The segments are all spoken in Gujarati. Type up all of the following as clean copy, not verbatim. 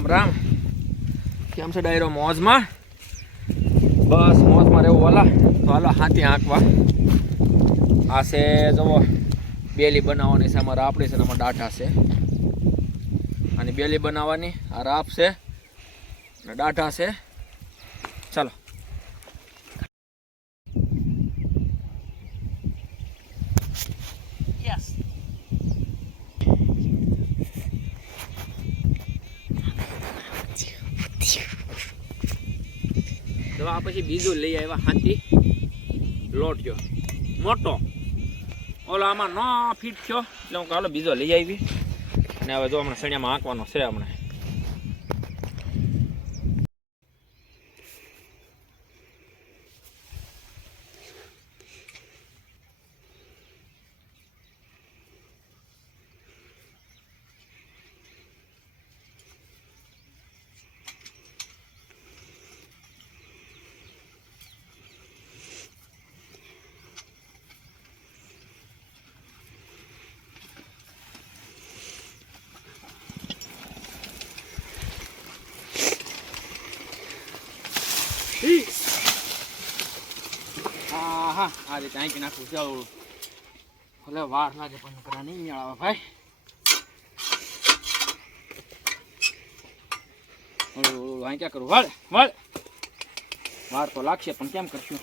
રામ રામ. કેમ છે ડાયરો? મોજમાં? બસ મોજમાં રહેવું વાલા. તો હાલો હાથી આંકવા. આ છે જુઓ બેલી બનાવવાની છે અમારે, આપણી છે ને આમાં ડાઢા છે. અને બેલી બનાવવાની આ રાપ છે અને ડાઢા છે. ચાલો આ પછી બીજું લઈ આવ્યા હાથી લોટ જો મોટો. ઓલો આમાં ન ફિટ થયો એટલે હું હાલો બીજો લઈ આવી. અને હવે જો હમણાં સણિયામાં આંકવાનો છે હમણાં. હા આ રીતે આંકી નાખું ચાલો. ભલે વાર લાગે પણ કરા નહીં મેળાવા ભાઈ. અહીં ક્યાં કરું? વળ વળ. વાર તો લાગશે પણ કેમ કરશું?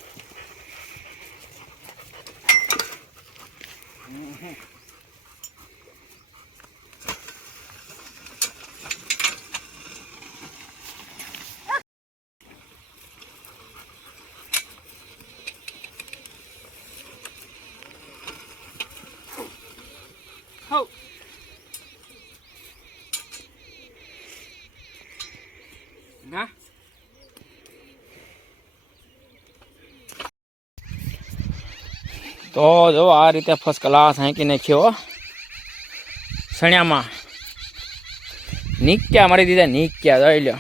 હો ના તો જો આ રીતે ફર્સ્ટ ક્લાસ હાંકી નાખ્યો સણિયામાં. નીક્યા મારી દીધા, નીક્યા જોઈ લો.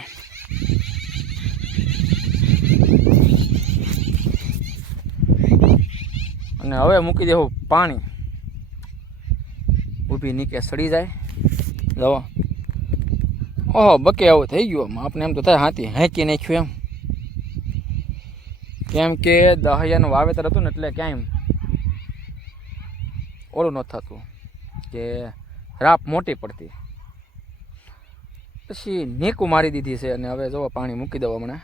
અને હવે મૂકી દેવું પાણી. ઊભી નીચે સડી જાય. જવો ઓહો બકે આવું થઈ ગયું. આપણે એમ તો થાય હાથી હાંકી નાખ્યું એમ. કેમ કે દહયાનું વાવેતર હતું ને એટલે ક્યાંય ઓલું ન થતું કે રાપ મોટી પડતી. પછી નીકું મારી દીધી છે અને હવે જો પાણી મૂકી દઉં હમણાં.